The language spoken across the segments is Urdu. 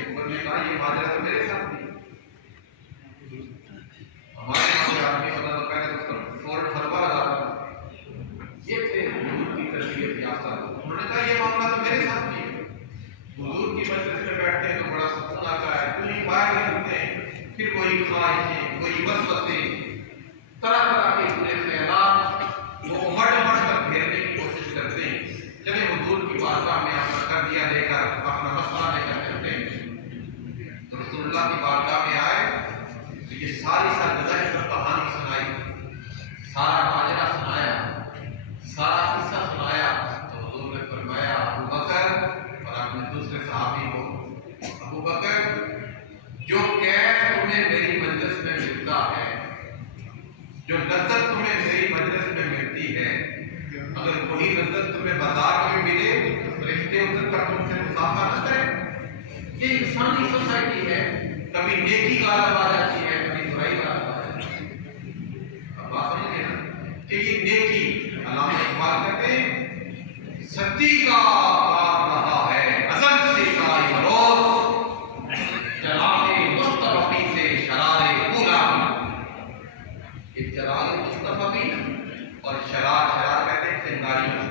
اکبر نے کہا یہ ماجرا تو میرے ساتھ بھی ہمارے یہاں سے آدمی ہوتا تو پہلے اس پر فوراً فتویٰ لگاتا. یہ تھے حضور کی تربیت یافتہ لوگ. انہوں نے کہا یہ معاملہ تو میرے ساتھ بھی ہے. حضور کی مجلس میں بیٹھتے ہیں تو بڑا سکون آتا ہے, کوئی باہر نکلتے ہیں پھر کوئی خواہشیں, کوئی وسوسے, طرح طرح کے برے خیالات وہ امٹ کر گھیرنے کی کوشش کرتے ہیں. چلے حضور کی بارگاہ میں اپنا قرضیہ لے کر اپنا مسئلہ لے کر چلتے ہیں. تو رسول اللہ کی بارگاہ میں آئے تو یہ ساری سرگزشت پر کہانی سنائی, سارا ماجرا سنایا, سارا قصہ سنایا. تو حضور نے فرمایا ابو بکر, اور اپنے دوسرے صحابی کو, ابو بکر جو کیف تمہیں میری مجلس میں ملتا ہے, جو لذت تمہیں میری مجلس میں ملتی ہے, اگر وہی لذت تمہیں بازار میں ملے تو فرشتے اتر کر تم سے مسافہ نہ کریں. یہ انسانی سوسائٹی ہے, کبھی نیکی غالب آ جاتی ہے, کبھی برائی غالب آ جاتی ہے. اب بات سمجھے نا کہ یہ نیکی علامہ اقبال کہتے ہیں ستی کا کام رہا ہے ازل سے شرائع مروز, چراغ مصطفی سے شرار اولا. ایک چراغ مصطفی اور شرار کہتے ہیں چنگاریاں,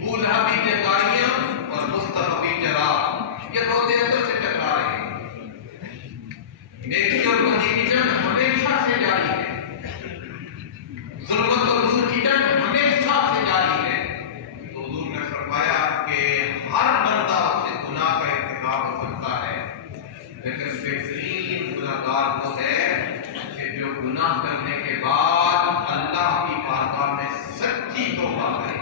بولہ بھی چنگاریاں اور مصطفی چراغ, یہ روزے ادھر سے ٹکرا رہے ہیں. نیکی اور بدی کی جنگ ہمیشہ سے جاری ہے, ظلمت اور نور کی جنگ ہمیشہ سے جاری ہے. تو حضور نے فرمایا کہ ہر بندہ سے گناہ کا ارتکاب ہو سکتا ہے, لیکن بہترین گناہگار وہ ہے کہ جو گناہ کرنے کے بعد اللہ کی بارگاہ میں سچی توبہ کرے.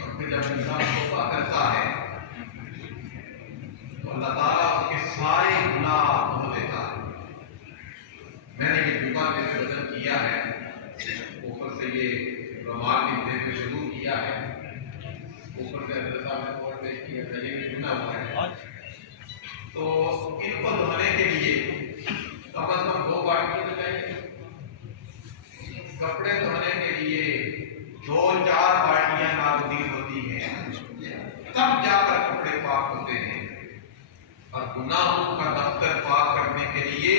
اور پھر جب انسان توبہ کرتا ہے تو اللہ تعالیٰ اس کے سارے گناہ دھو دیتا ہے. میں نے یہ جمعہ جیسے وزن کیا ہے, اوپر سے یہ رومال بھی دیتے شروع کیا ہے, اوپر سے حضرت صاحب نے اور پیش کیا ہے, یہ بھی گناہ ہوا ہے. تو ان کو دھونے کے لیے کم از کم 2 بالٹیاں تو چاہیے. کپڑے دھونے کے لیے 2-4 بالٹیاں ناگزیر ہوتی ہیں, تب جا کر کپڑے پاک ہوتے ہیں. اور گناہوں کا دفتر پاک کرنے کے لیے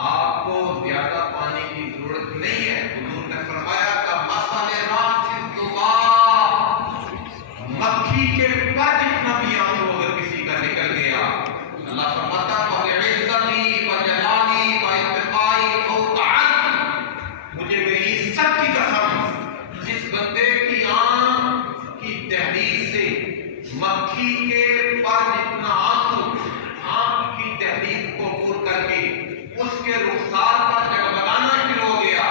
آپ کو زیادہ پانی کی ضرورت نہیں ہے. حضور نے فرمایا کہ مکھی کے پر جتنا بھی آنسو اگر کسی کا نکل گیا, اللہ فرماتا وَبِعِزَّتِي وَجَلَالِي وَإِتِقَائِي فَوْقَ عَدْلٍ, مجھے میری عزت کی قسم, جس بندے کی آنکھ کی دہلیز سے مکھی کے پر جتنا آنسو آنکھ کی دہلیز کو عبور کر کے اس کے رخسار پر جگمگانا شروع ہو گیا,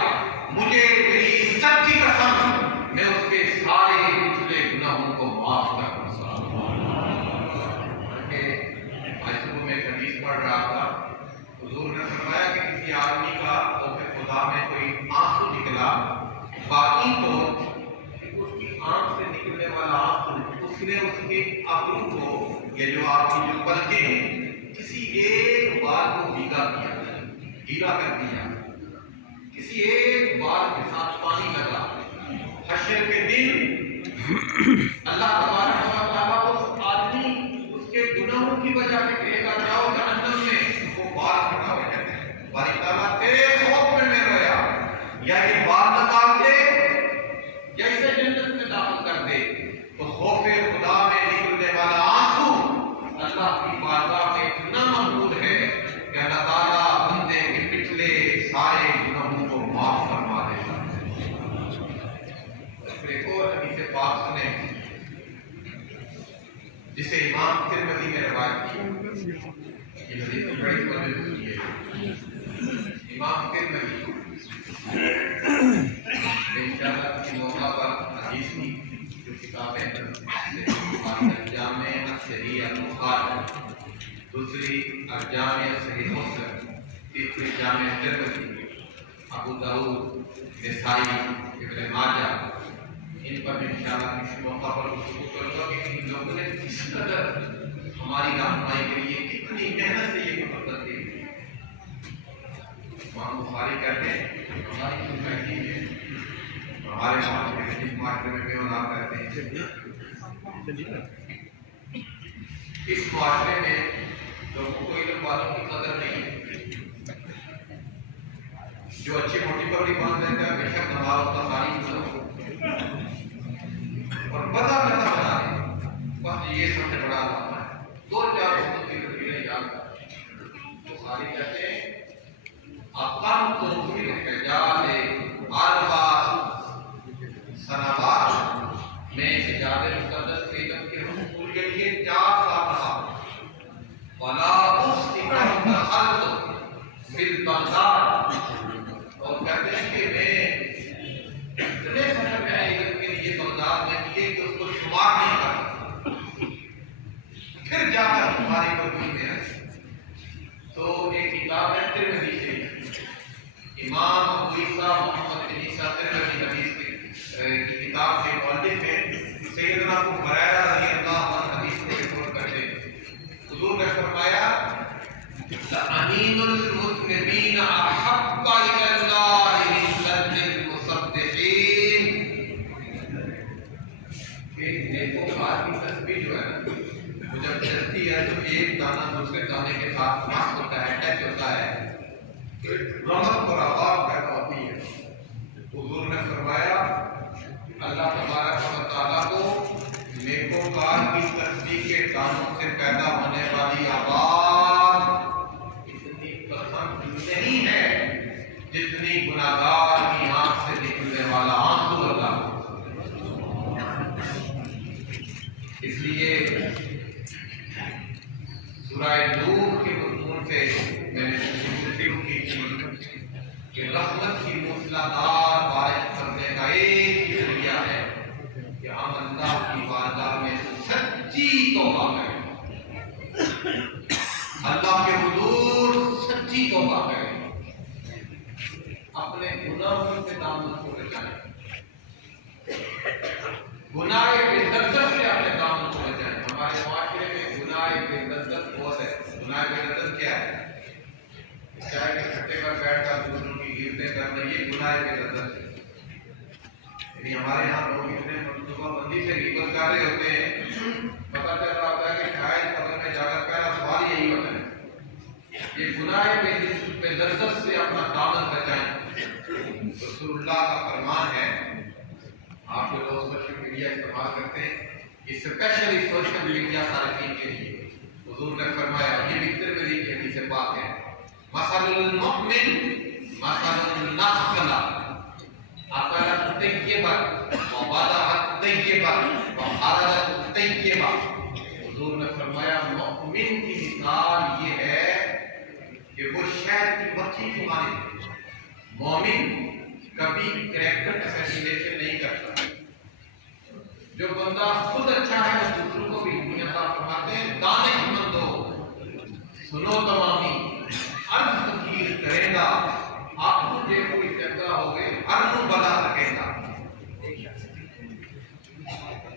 مجھے میری عزت کی قسم میں اس کے سارے پچھلے گناہوں کو معاف کر دوں. آج صبح میں ایک حدیث پڑھ رہا تھا, حضور نے فرمایا کہ کسی آدمی کا خوف خدا میں کوئی آنسو نکلا, باقی تو اس کی آنکھ سے نکلنے والا آنسو اس نے اس کے ابرو کو, یہ جو آپ کی جو پلکیں ہیں, کسی ایک بال کو بھیگا کیا, گیلا کر دیا, کسی ایک بال کے ساتھ پانی لگا. حشر کے دن اللہ تبارک و تعالیٰ اس آدمی اس کے گناہوں کی وجہ سے کہے گا جاؤ جہنم میں, وہ بال کھڑا ہو جاتے ہیں. باری تعالیٰ تیرے خوف میں رویا, یا یہ بال نکال دے یا اسے جنت میں داخل کر دے. تو خوف خدا میں نکلنے والا آنسو اللہ کی بارگاہ میں اتنا مقبول ہے کہ اللہ تعالیٰ بندے کے پچھلے سارے گناہوں کو معاف فرما دیتا ہے. ایک اور حدیث پاک سنیں جسے امام ترمذی نے روایت کی. یہ حدیث بڑی مدد ہوئی ہے. امام ترمذی انشاءاللہ کی موقع پر حدیث کی جو کتابیں الجامع الصحیح البخاری, دوسری الجامع صحیح مسلم, تیسری جامع ترمذی, ابو داؤد, نسائی, ابن ماجہ, ان پر انشاءاللہ کسی موقع پر گفتگو کروں گا کہ ان لوگوں نے کس قدر ہماری رہنمائی کے لیے کتنی محنت سے یہ محبت کی. امام بخاری کہتے ہیں ہماری سوسائٹی میں ہمارے معاشرے میں جس معاشرے میں بے اولاد رہتے ہیں، اس معاشرے میں لوگوں کو علم والوں کی قدر نہیں ہے۔ جو اچھی موٹی پگڑی باندھ لیتا ہے بے شک نماز کا تعریف کرو اور پتہ پتہ بنا دے، بس یہ سب سے بڑا علامہ ہے۔ دو چار کی تصویریں یاد کریں تو ساری کہتے ہیں اقامت فی الحجاز اربع سنوات میں حجاز مقدس کے علم کے حصول کے لیے 4 سال رہا، ولا استقام دخلت فی البغداد، اور کہتے ہیں کہ میں اتنے سفر میں علم کے لیے بغداد میں کیے کہ اس کو شمار نہیں کر سکتا، پھر جا کر تمہاری کوئی میں تو ایک کتاب ہے ترمذی شریف، امام ابو عیسیٰ محمد بن عیسیٰ ترمذی حدیث کی کتاب کے مؤلف ہیں، سیدنا ابو ہریرہ رضی اللہ عنہ حدیث کو رپورٹ کرتے ہیں، حضور نے فرمایا لَأَنِينُ الْمُذْنِبِينَ أَحَبَّ إِلَى اللَّهِ مِنْ لَذِّ الْمُصَدِّقِينَ، کہ نیکوکار کی تسبیح جو ہے نا وہ جب چلتی ہے تو ایک دانہ دوسرے دانے کے ساتھ مس ہوتا ہے، ٹچ ہوتا ہے، رمق اور آواز پیدا ہوتی ہے۔ حضور نے فرمایا اللہ تبارک و تعالیٰ کو نیکوکار کی تسبیح کے دانوں سے پیدا ہونے والی آواز اتنی پسند نہیں ہے جتنی گناہگار کی آنکھ سے نکلنے والا آنسو اللہ۔ اس لیے سورہ نور کے مضمون سے میں نے شروع کی کہ رحمت کی موسلادھار بارش کرنے کا ایک ہی ذریعہ ہے کہ ہم اللہ کی بارگاہ میں سچی توبہ کریں، اللہ کے حضور سچی توبہ کریں، اپنے گناہوں سے دامن کو بچائیں، گناہ بے لذت سے اپنے دامن کو بچائیں۔ ہمارے معاشرے میں گناہ بے لذت بہت ہے۔ گناہ بے لذت کیا ہے؟ چاہے کہ کھٹے پر بیٹھ کر دوسروں کی غیبتیں کرنا، یہ گناہ بے لذت ہے۔ یعنی ہمارے یہاں لوگ اتنے منصوبہ بندی سے غیبت کر رہے ہوتے ہیں، پتہ چل رہا ہوتا ہے کہ شاید قبر میں جا کر پہلا سوال یہی ہوتا ہے۔ یہ گناہ بے لذت سے اپنا دامن بچائیں۔ رسول اللہ کا فرمان ہے، آپ جو لوگ سوشل میڈیا استعمال کرتے ہیں، اسپیشلی سوشل میڈیا صارفین کے لیے، حضور نے فرمایا، یہ بھی ترمذی کی حدیث پاک ہے، مثل المؤمن مثل النخل أكلت طيبا وبلغت طيبا وخرجت طيبا۔ حضور نے فرمایا مؤمن کی مثال یہ ہے کہ وہ شہد کی مکھی کی مانند ہے۔ مومن کبھی کریکٹر اسیسینیشن نہیں کرتا۔ جو بندہ خود اچھا ہے وہ دوسروں کو بھی دنیا فرماتے ہیں، دانش مندو سنو تمامی، عرض فقیر کرے گا، آپ مجھے کوئی جگہ ہوگے ارنو بلا سکے گا۔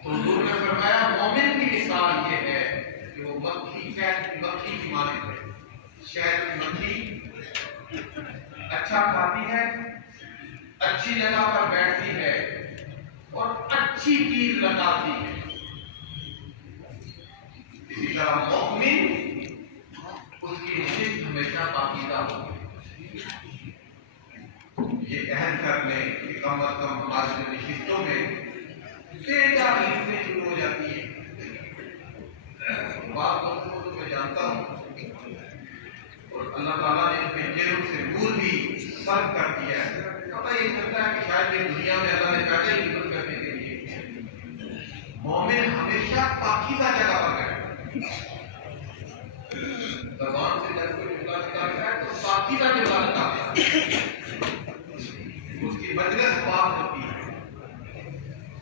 تو حضور نے فرمایا مومن کی مثال یہ ہے کہ وہ مکھی، شہد کی مکھی کی مانند ہے۔ شہد کی مکھی اچھا کھاتی ہے، اچھی جگہ پر بیٹھتی ہے اور اچھی چیز لگاتی ہے۔ اسی طرح مومن اس کی نشست ہمیشہ پاکیزہ ہوگی۔ یہ عہد کر لیں کہ کم از کم ہماری نشستوں میں بیٹا عیدیں شروع ہو جاتی ہیں۔ بعض لوگوں کو تو میں جانتا ہوں اور اللہ تعالیٰ نے ان کے چہروں سے نور بھی سرد کر دیا ہے۔ پتہ یہ چلتا ہے کہ شاید یہ دنیا میں اللہ نے پیدا ہی عبادت کرنے کے لیے۔ مومن ہمیشہ پاکیزہ جگہ پر رہے، زبان سے جب کوئی جملہ نکالتا ہے تو پاکیزہ جملہ نکالتا ہے، اس کی مجلس پاک ہوتی ہے،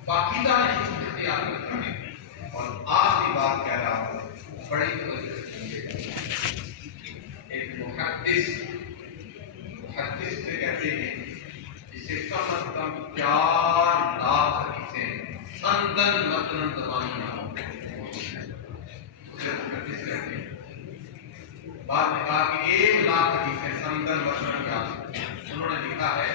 پاکیزہ نشست اختیار کرتا ہے۔ اور آخری بات کہہ رہا ہوں، بڑی توجہ رکھیے، ایک محدث سے کہتے ہیں جسے کم از کم 4 لاکھ حدیثیں سندن متنن زبانی نہ ہوں، اسے محدث کہتے ہیں۔ بعد نے کہا کہ 1 لاکھ حدیثیں سندن متنن کیا، انہوں نے لکھا ہے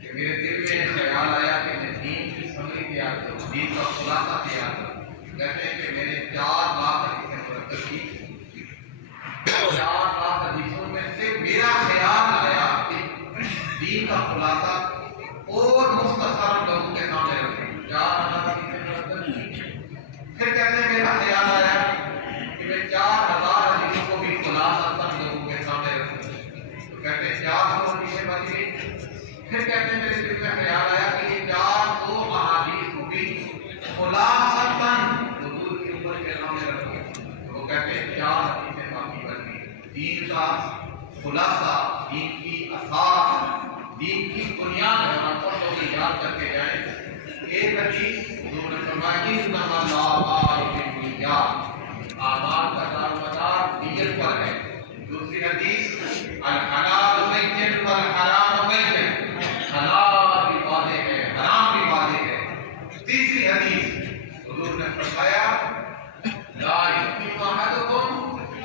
کہ میرے دل میں خیال آیا کہ میں دین کی سمری تیار کروں، دین کا خلاصہ تیار کروں۔ کہتے ہیں کہ میں نے 4 لاکھ حدیثیں مرتب کی، 4 لاکھ حدیثوں میں سے میرا خیال آیا کہ دین کا خلاصہ اور مختصر لوگوں کے سامنے رکھیں۔ 4,000 حدیثیں مرتب کی۔ پھر کہتے ہیں میرا خیال آیا کہ میں 4,000 حدیثوں کو بھی خلاصہ لوگوں کے سامنے رکھوں۔ تو کہتے ہیں 400 حدیثیں بچ گئی۔ پھر کہتے ہیں میرے دل میں خیال آیا کہ یہ 400 احادیث کو بھی خلاصتاً حضور کی امت کے سامنے رکھوں۔ وہ کہتے ہیں 4 حدیثیں باقی بچ گئی۔ دین کا خلاصہ، دین کی اساس، دین کی بنیاد ہے، ہم سب لوگ یاد کرتے جائیں۔ ایک حدیث حضور نے فرمایا انما الاعمال بالنیات، اعمال کا دارومدار نیت پر ہے۔ دوسری حدیث الحلال بین والحرام بین، حلال بھی واضح ہے، حرام بھی واضح ہے۔ تیسری حدیث حضور نے فرمایا لا یؤمن احدکم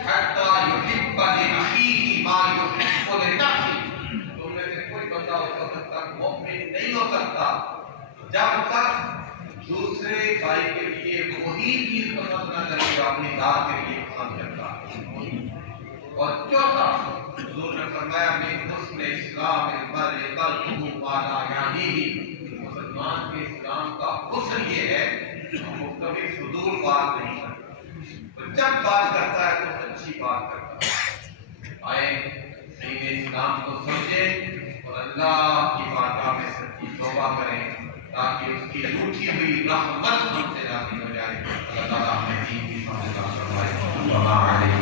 حتی یحب لاخیہ ما یحب لنفسہ، تم میں سے کوئی بندہ اس وقت تک مومن نہیں ہو سکتا جب تک دوسرے بھائی کے لیے وہی چیز پسند نہ کرے جو اپنی ذات کے لیے پسند کرتا ہے۔ اور چوتھا حضور نے فرمایا من حسن اسلام المرء ترکہ ما لا یعنیہ، مسلمان کے اسلام کا حسن یہ ہے کہ وہ کبھی فضول بات نہیں کرتا، جب بات کرتا ہے تو اچھی بات کرتا ہے۔ آئے دین اسلام کو سمجھیں اور اللہ کی بارگاہ میں سچی توبہ کریں تاکہ اس کی روٹھی ہوئی رحمت ہم سے نازل ہو جائے۔ اللہ تعالیٰ ہمیں دین کی سمجھ عطا فرمائے۔